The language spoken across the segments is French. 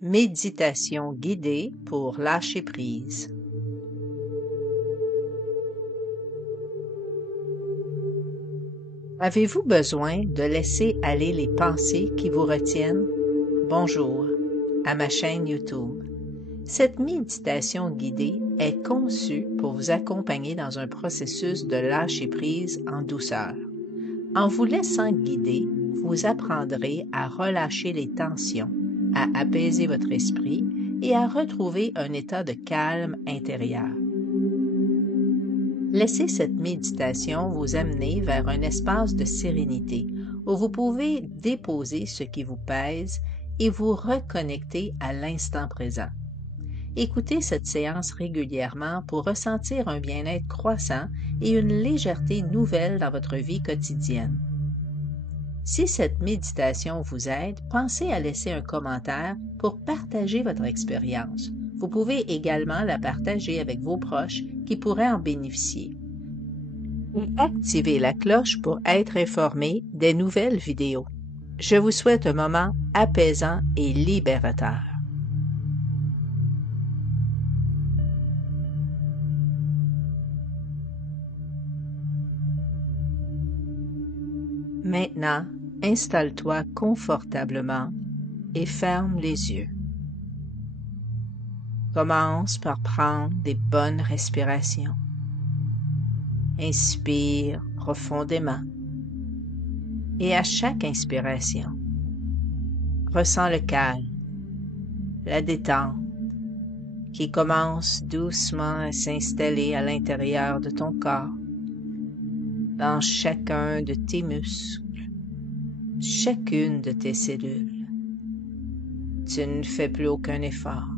Méditation guidée pour lâcher prise. Avez-vous besoin de laisser aller les pensées qui vous retiennent? Bonjour à ma chaîne YouTube. Cette méditation guidée est conçue pour vous accompagner dans un processus de lâcher prise en douceur. En vous laissant guider, vous apprendrez à relâcher les tensions, à apaiser votre esprit et à retrouver un état de calme intérieur. Laissez cette méditation vous amener vers un espace de sérénité où vous pouvez déposer ce qui vous pèse et vous reconnecter à l'instant présent. Écoutez cette séance régulièrement pour ressentir un bien-être croissant et une légèreté nouvelle dans votre vie quotidienne. Si cette méditation vous aide, pensez à laisser un commentaire pour partager votre expérience. Vous pouvez également la partager avec vos proches qui pourraient en bénéficier. Et activez la cloche pour être informé des nouvelles vidéos. Je vous souhaite un moment apaisant et libérateur. Maintenant, installe-toi confortablement et ferme les yeux. Commence par prendre des bonnes respirations. Inspire profondément. Et à chaque inspiration, ressens le calme, la détente qui commence doucement à s'installer à l'intérieur de ton corps, dans chacun de tes muscles, chacune de tes cellules. Tu ne fais plus aucun effort.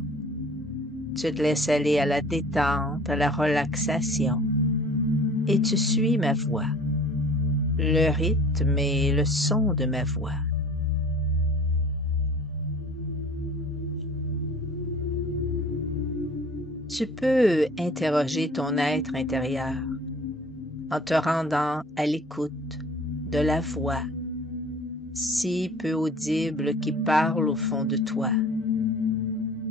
Tu te laisses aller à la détente, à la relaxation, et tu suis ma voix, le rythme et le son de ma voix. Tu peux interroger ton être intérieur en te rendant à l'écoute de la voix si peu audible qui parle au fond de toi,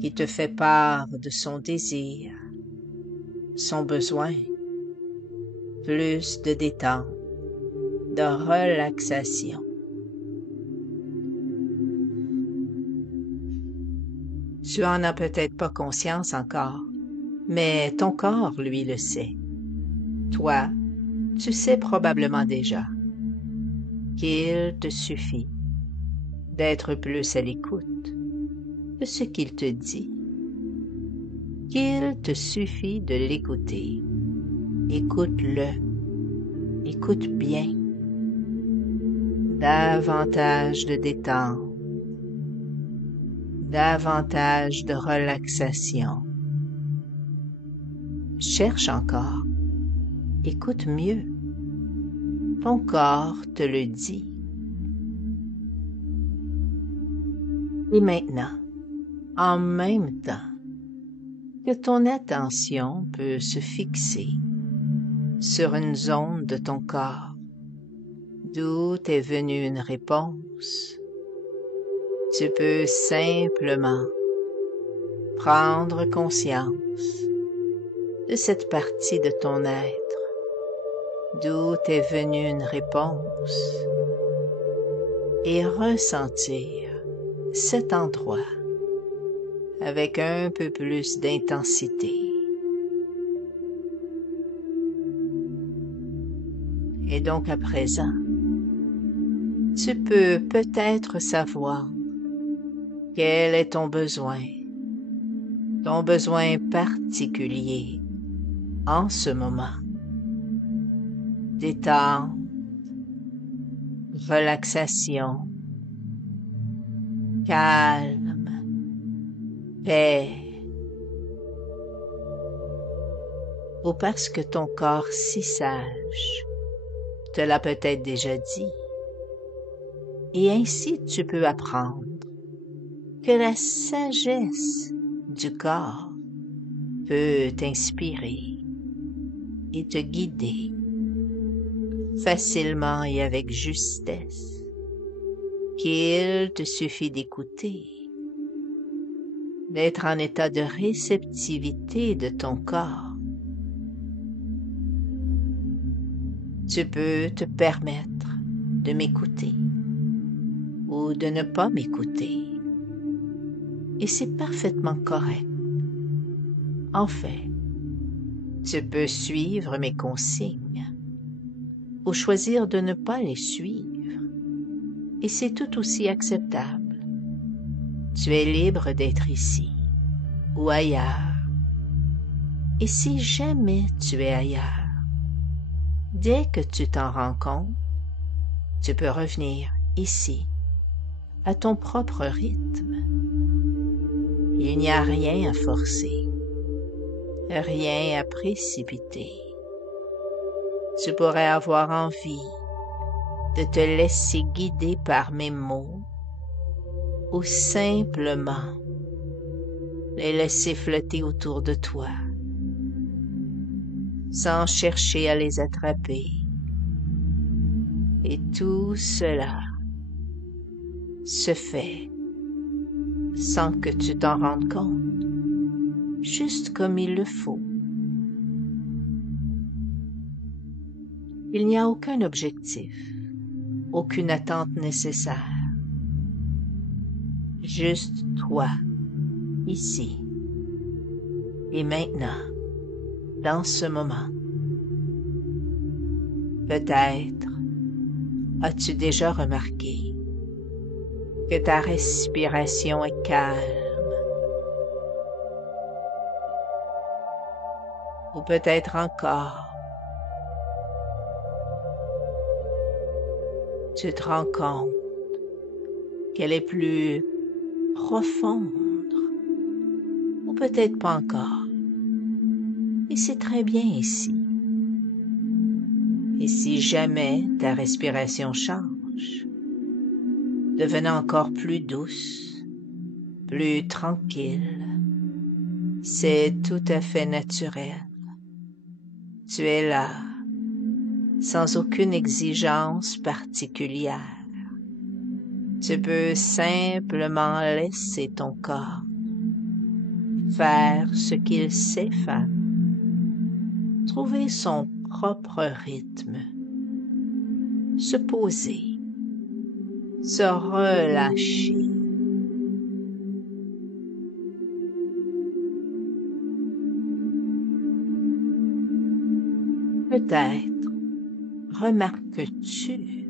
qui te fait part de son désir, son besoin, plus de détente, de relaxation. Tu en as peut-être pas conscience encore, mais ton corps, lui, le sait. Toi, tu sais probablement déjà qu'il te suffit d'être plus à l'écoute de ce qu'il te dit, qu'il te suffit de l'écouter. Écoute-le, écoute bien, davantage de détente, davantage de relaxation. Cherche encore, écoute mieux, ton corps te le dit. Et maintenant, en même temps que ton attention peut se fixer sur une zone de ton corps d'où t'est venue une réponse, tu peux simplement prendre conscience de cette partie de ton être d'où t'est venue une réponse et ressentir cet endroit avec un peu plus d'intensité. Et donc à présent, tu peux peut-être savoir quel est ton besoin particulier en ce moment. Détente, relaxation, calme, paix, ou parce que ton corps si sage te l'a peut-être déjà dit. Et ainsi tu peux apprendre que la sagesse du corps peut t'inspirer et te guider facilement et avec justesse, qu'il te suffit d'écouter d'être en état de réceptivité de ton corps. Tu peux te permettre de m'écouter ou de ne pas m'écouter. Et c'est parfaitement correct. En fait, tu peux suivre mes consignes ou choisir de ne pas les suivre. Et c'est tout aussi acceptable. Tu es libre d'être ici ou ailleurs. Et si jamais tu es ailleurs, dès que tu t'en rends compte, tu peux revenir ici, à ton propre rythme. Il n'y a rien à forcer, rien à précipiter. Tu pourrais avoir envie de te laisser guider par mes mots ou simplement les laisser flotter autour de toi, sans chercher à les attraper. Et tout cela se fait sans que tu t'en rendes compte, juste comme il le faut. Il n'y a aucun objectif, aucune attente nécessaire. Juste toi, ici et maintenant, dans ce moment. Peut-être as-tu déjà remarqué que ta respiration est calme, ou peut-être encore tu te rends compte qu'elle est plus profonde, ou peut-être pas encore. Et c'est très bien ici. Et si jamais ta respiration change, devenant encore plus douce, plus tranquille, c'est tout à fait naturel. Tu es là, sans aucune exigence particulière. Tu peux simplement laisser ton corps faire ce qu'il sait faire, trouver son propre rythme, se poser, se relâcher. Peut-être remarques-tu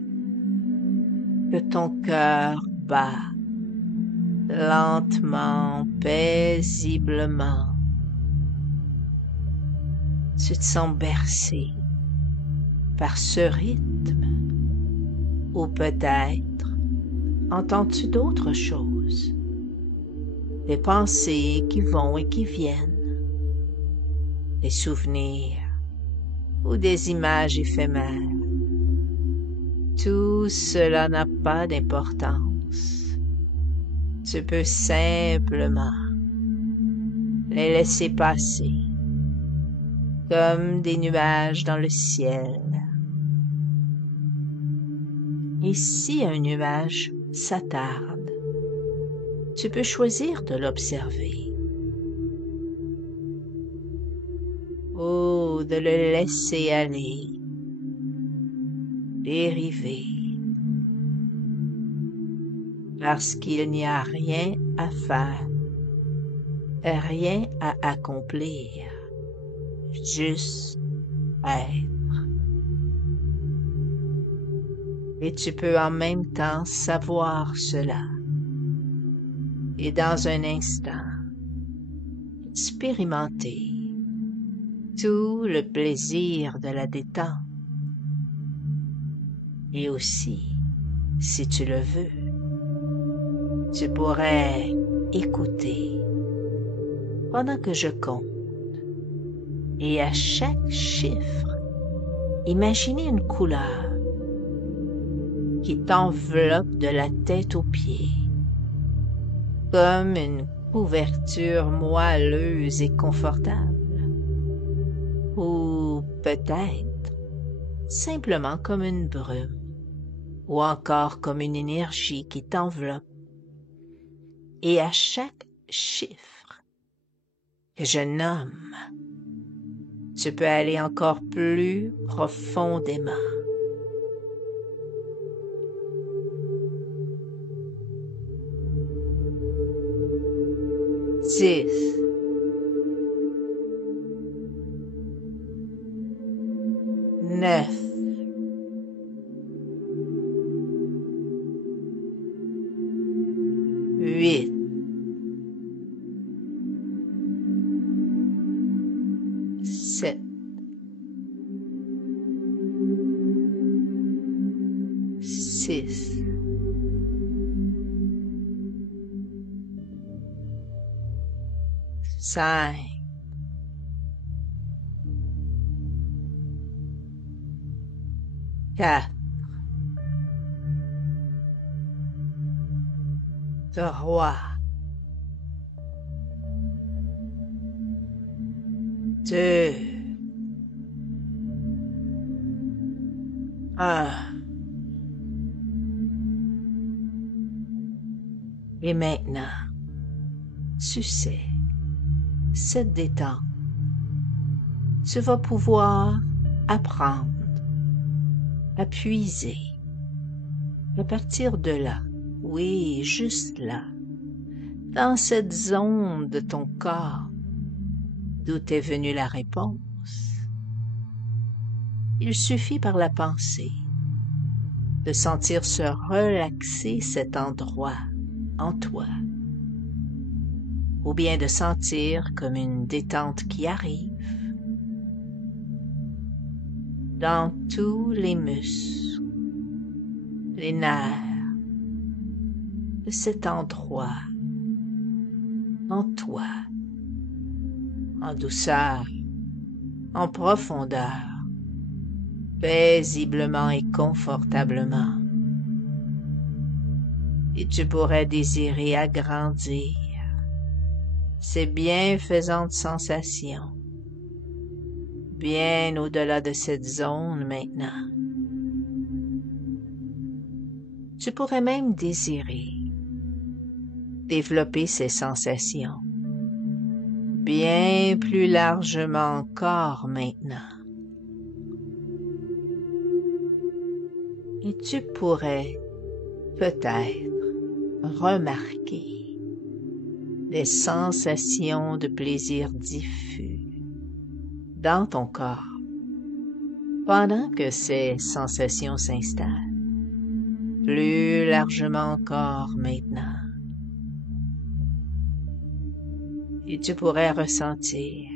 que ton cœur bat lentement, paisiblement. Tu te sens bercé par ce rythme, ou peut-être entends-tu d'autres choses, des pensées qui vont et qui viennent, des souvenirs ou des images éphémères. Tout cela n'a pas d'importance. Tu peux simplement les laisser passer comme des nuages dans le ciel. Et si un nuage s'attarde, tu peux choisir de l'observer ou de le laisser aller, dériver, parce qu'il n'y a rien à faire, rien à accomplir, juste être. Et tu peux en même temps savoir cela. Et dans un instant, expérimenter tout le plaisir de la détente. Et aussi, si tu le veux, tu pourrais écouter pendant que je compte. Et à chaque chiffre, imaginer une couleur qui t'enveloppe de la tête aux pieds, comme une couverture moelleuse et confortable, ou peut-être simplement comme une brume, ou encore comme une énergie qui t'enveloppe. Et à chaque chiffres que je nomme, tu peux aller encore plus profondément. 10, 9, 8, 7, 6, 5, 4, 3, 2, 1. Et maintenant, tu sais, cette détente, tu vas pouvoir apprendre à puiser à partir de là, oui, juste là, dans cette zone de ton corps d'où t'est venue la réponse. Il suffit par la pensée de sentir se relaxer cet endroit en toi, ou bien de sentir comme une détente qui arrive dans tous les muscles, les nerfs de cet endroit en toi, en douceur, en profondeur, paisiblement et confortablement. Et tu pourrais désirer agrandir ces bienfaisantes sensations bien au-delà de cette zone maintenant. Tu pourrais même désirer développer ces sensations bien plus largement encore maintenant. Et tu pourrais peut-être remarquer des sensations de plaisir diffus dans ton corps pendant que ces sensations s'installent plus largement encore maintenant. Et tu pourrais ressentir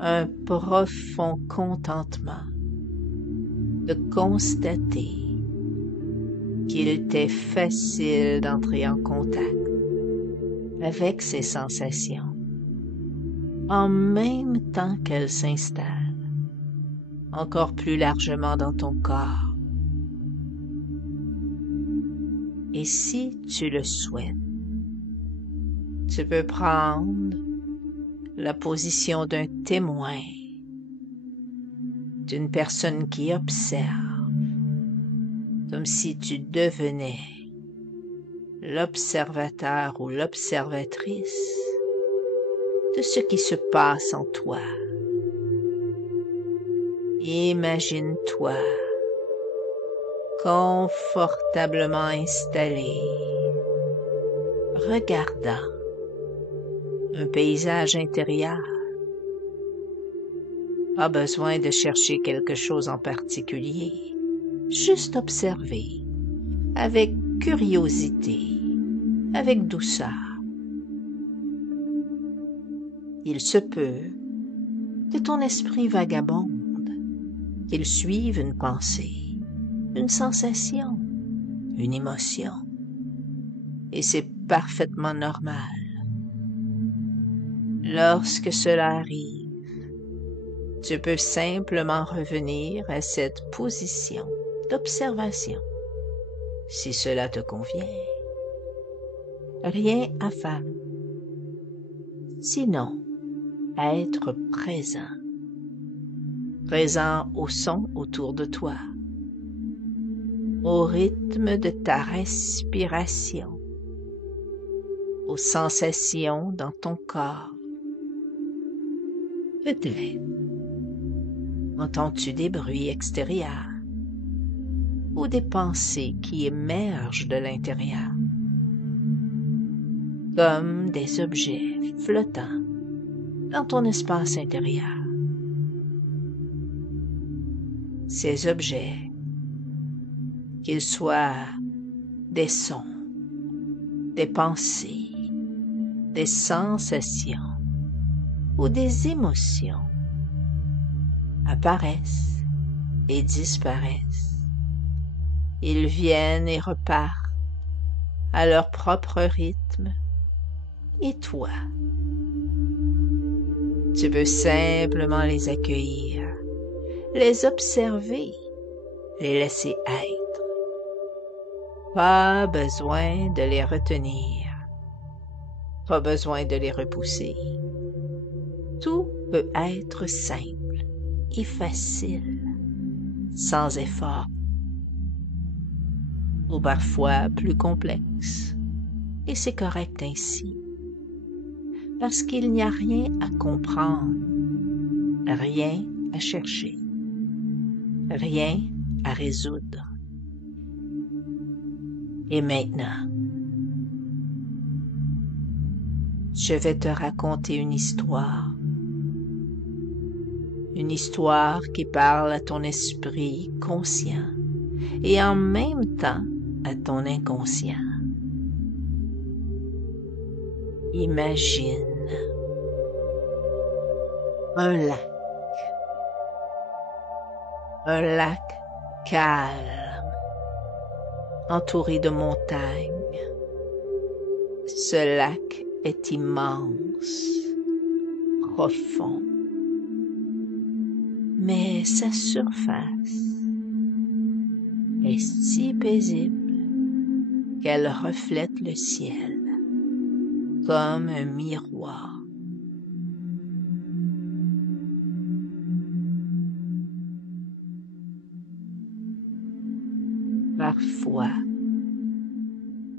un profond contentement de constater qu'il t'est facile d'entrer en contact avec ces sensations en même temps qu'elles s'installent encore plus largement dans ton corps. Et si tu le souhaites, tu peux prendre la position d'un témoin, d'une personne qui observe, comme si tu devenais l'observateur ou l'observatrice de ce qui se passe en toi. Imagine-toi confortablement installé, regardant un paysage intérieur. Pas besoin de chercher quelque chose en particulier, juste observer avec curiosité, avec douceur. Il se peut que ton esprit vagabonde, qu'il suive une pensée, une sensation, une émotion. Et c'est parfaitement normal. Lorsque cela arrive, tu peux simplement revenir à cette position d'observation, si cela te convient. Rien à faire, sinon être présent, présent au son autour de toi, au rythme de ta respiration, aux sensations dans ton corps. Peut-être entends-tu des bruits extérieurs ou des pensées qui émergent de l'intérieur, comme des objets flottants dans ton espace intérieur. Ces objets, qu'ils soient des sons, des pensées, des sensations ou des émotions, apparaissent et disparaissent. Ils viennent et repartent à leur propre rythme. Et toi, tu peux simplement les accueillir, les observer, les laisser être. Pas besoin de les retenir, pas besoin de les repousser. Tout peut être simple et facile, sans effort, ou parfois plus complexe. Et c'est correct ainsi, parce qu'il n'y a rien à comprendre, rien à chercher, rien à résoudre. Et maintenant, je vais te raconter une histoire qui parle à ton esprit conscient et en même temps à ton inconscient. Imagine un lac calme, entouré de montagnes. Ce lac est immense, profond, mais sa surface est si paisible qu'elle reflète le ciel comme un miroir. Parfois,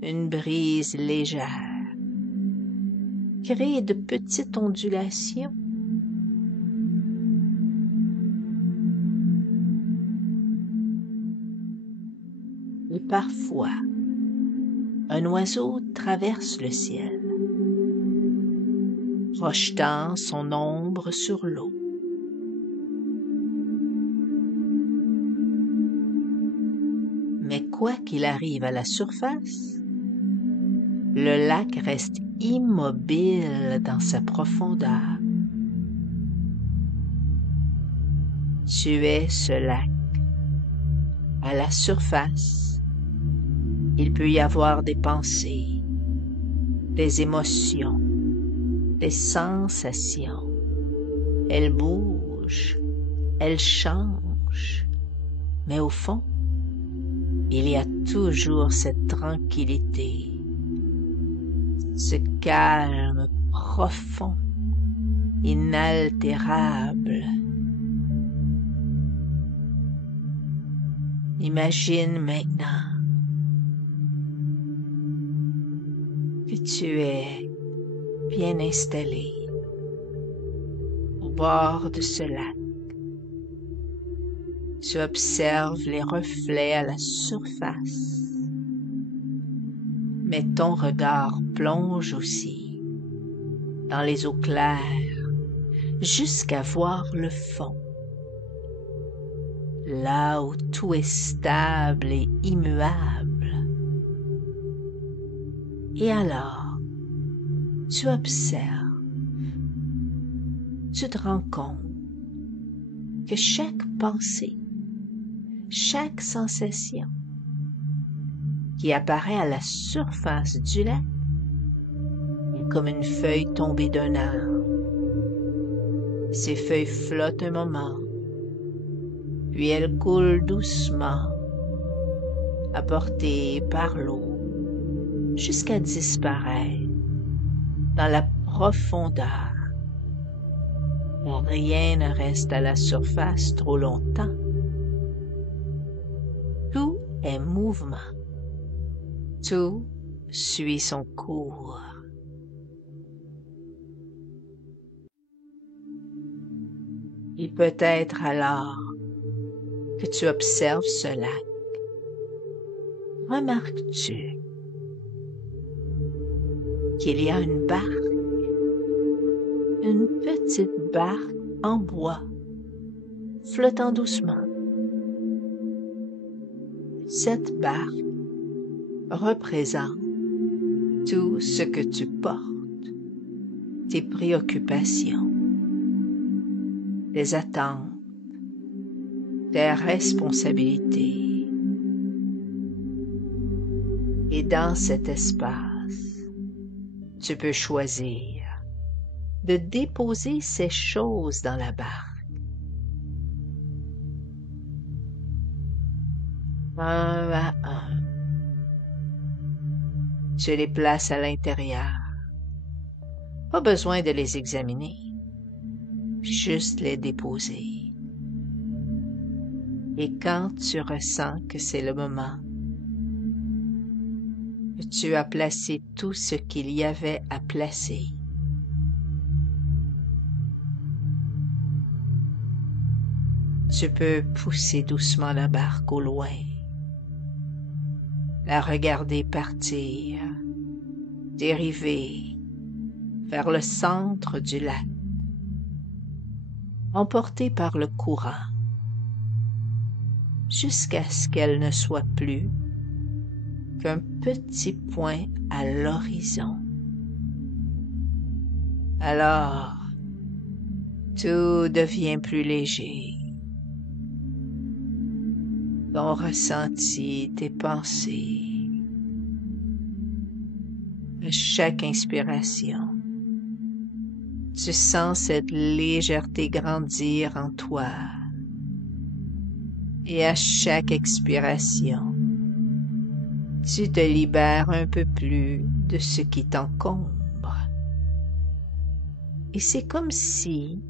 une brise légère crée de petites ondulations. Et parfois, un oiseau traverse le ciel, projetant son ombre sur l'eau. Mais quoi qu'il arrive à la surface, le lac reste immobile dans sa profondeur. Tu es ce lac. À la surface, il peut y avoir des pensées, des émotions, des sensations. Elles bougent, elles changent, mais au fond, il y a toujours cette tranquillité, ce calme profond, inaltérable. Imagine maintenant que tu es bien installé au bord de ce lac. Tu observes les reflets à la surface, mais ton regard plonge aussi dans les eaux claires jusqu'à voir le fond, là où tout est stable et immuable. Et alors, tu observes, tu te rends compte que chaque pensée, chaque sensation qui apparaît à la surface du lac est comme une feuille tombée d'un arbre. Ces feuilles flottent un moment, puis elles coulent doucement, apportées par l'eau, jusqu'à disparaître dans la profondeur. Rien ne reste à la surface trop longtemps. Tout est mouvement. Tout suit son cours. Et peut-être alors que tu observes ce lac, remarques-tu qu'il y a une petite barque en bois, flottant doucement. Cette barque représente tout ce que tu portes, tes préoccupations, tes attentes, tes responsabilités. Et dans cet espace, tu peux choisir de déposer ces choses dans la barque. Un à un. Tu les places à l'intérieur. Pas besoin de les examiner, juste les déposer. Et quand tu ressens que c'est le moment, que tu as placé tout ce qu'il y avait à placer, tu peux pousser doucement la barque au loin, la regarder partir, dériver vers le centre du lac, emportée par le courant, jusqu'à ce qu'elle ne soit plus qu'un petit point à l'horizon. Alors, tout devient plus léger. Ton ressenti, tes pensées. À chaque inspiration, tu sens cette légèreté grandir en toi. Et à chaque expiration, tu te libères un peu plus de ce qui t'encombre. Et c'est comme si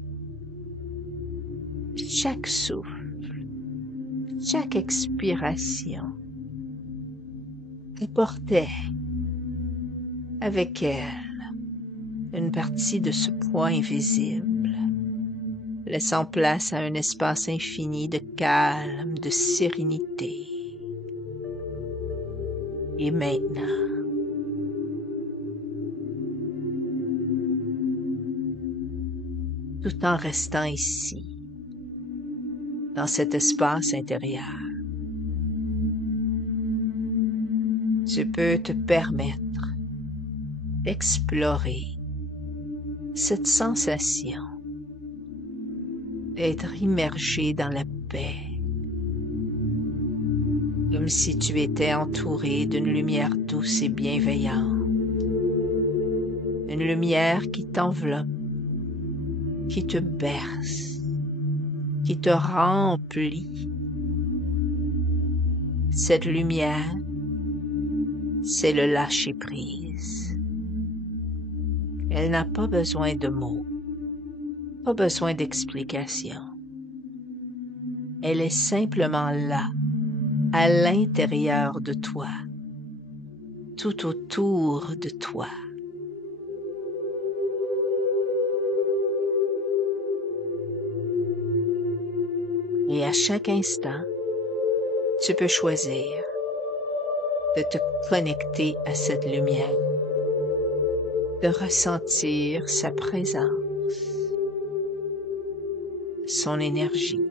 chaque souffle, chaque expiration apportait avec elle une partie de ce poids invisible, laissant place à un espace infini de calme, de sérénité. Et maintenant, tout en restant ici, dans cet espace intérieur, tu peux te permettre d'explorer cette sensation d'être immergé dans la paix, comme si tu étais entouré d'une lumière douce et bienveillante, une lumière qui t'enveloppe, qui te berce, qui te remplit. Cette lumière, c'est le lâcher-prise. Elle n'a pas besoin de mots, pas besoin d'explications. Elle est simplement là, à l'intérieur de toi, tout autour de toi. Et à chaque instant, tu peux choisir de te connecter à cette lumière, de ressentir sa présence, son énergie.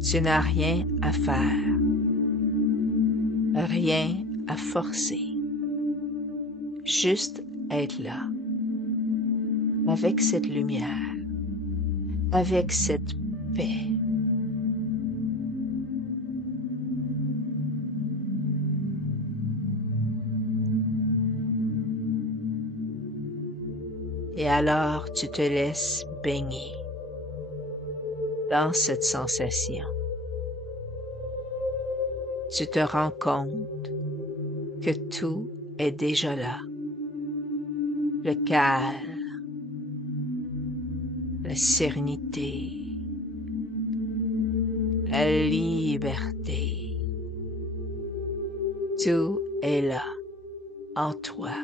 Tu n'as rien à faire, rien à forcer, juste être là, avec cette lumière, avec cette paix. Et alors tu te laisses baigner dans cette sensation. Tu te rends compte que tout est déjà là. Le calme, la sérénité, la liberté. Tout est là, en toi.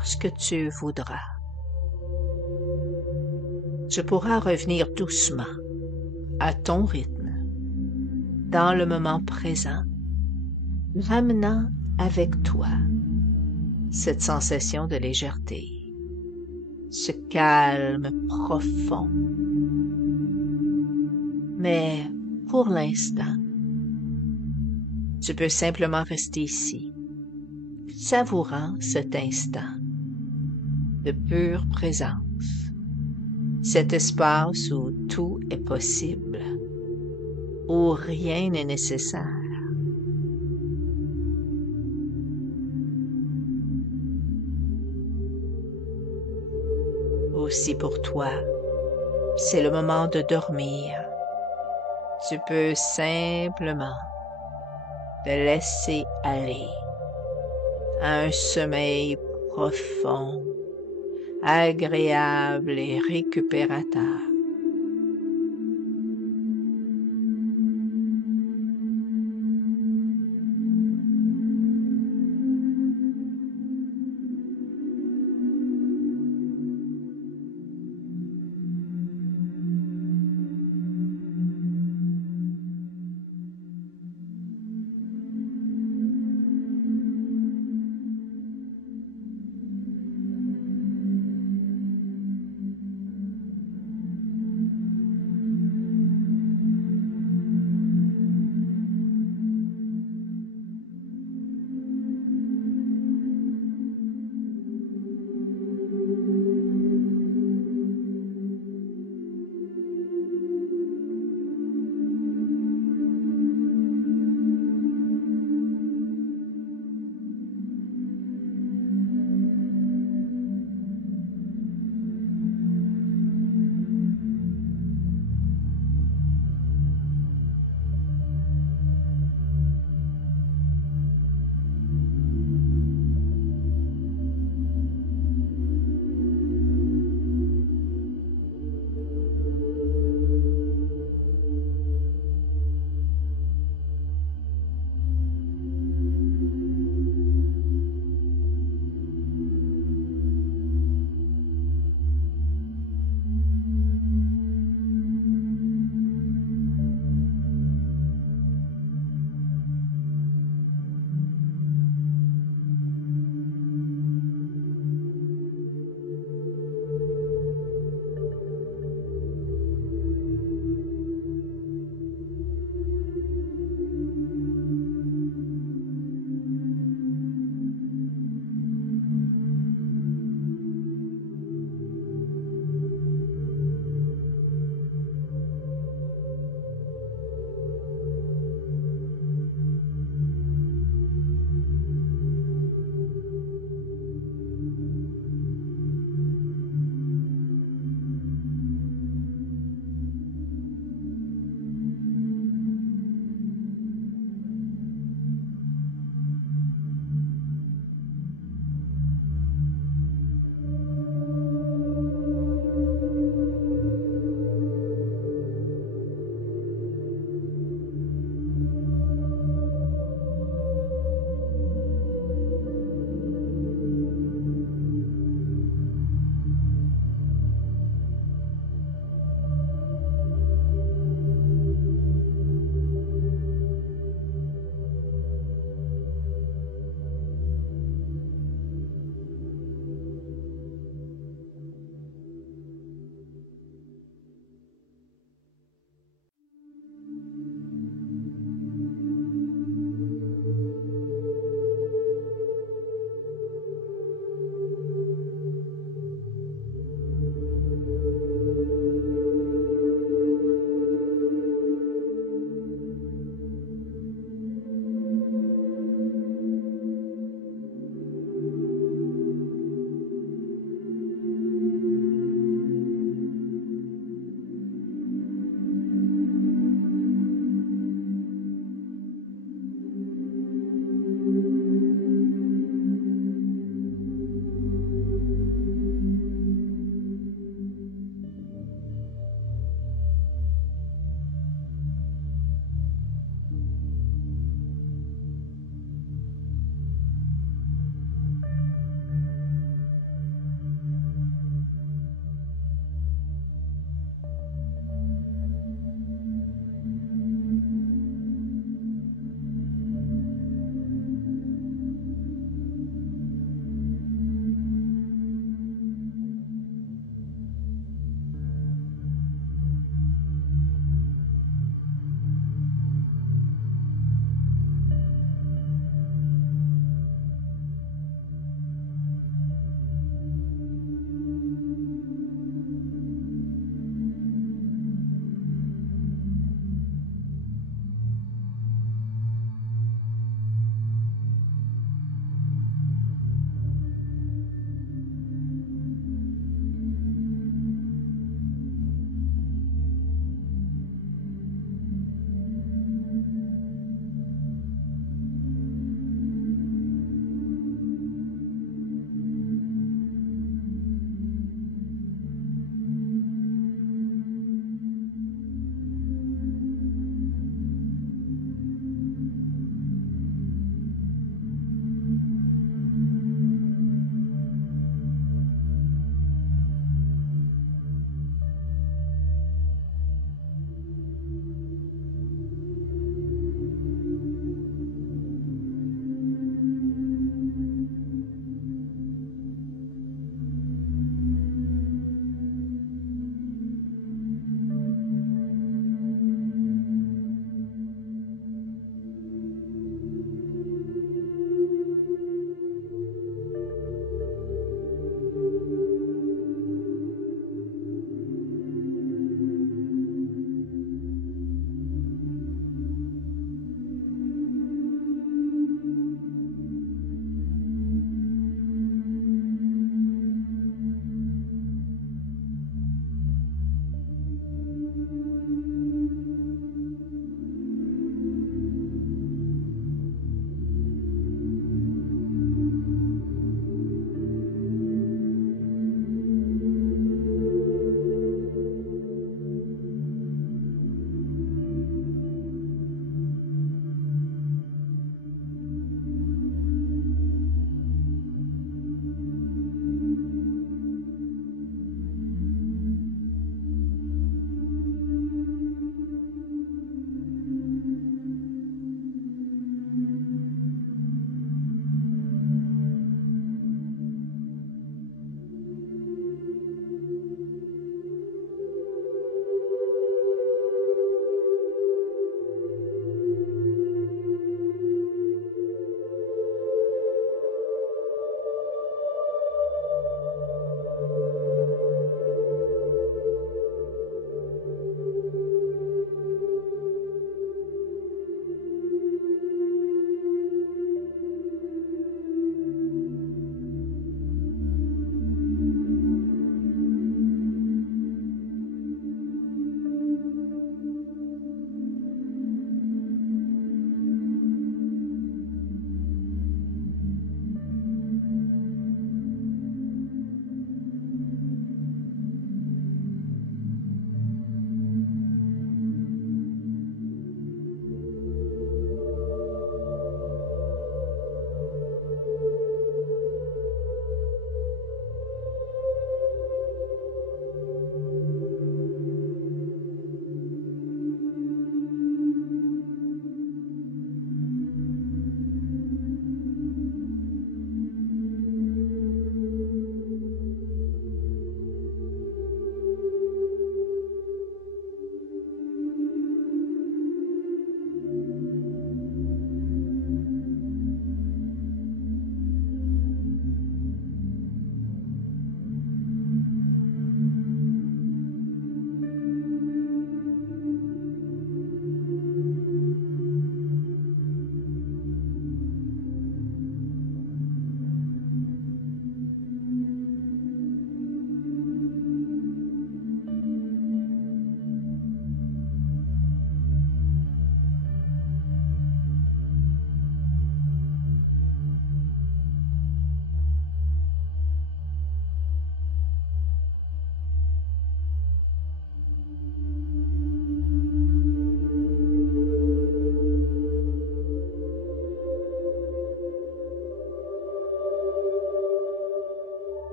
lorsque tu voudras. Tu pourras revenir doucement, à ton rythme, dans le moment présent, ramenant avec toi cette sensation de légèreté, ce calme profond. Mais pour l'instant, tu peux simplement rester ici, savourant cet instant de pure présence, cet espace où tout est possible, où rien n'est nécessaire. Aussi pour toi, c'est le moment de dormir. Tu peux simplement te laisser aller à un sommeil profond, agréable et récupérateur.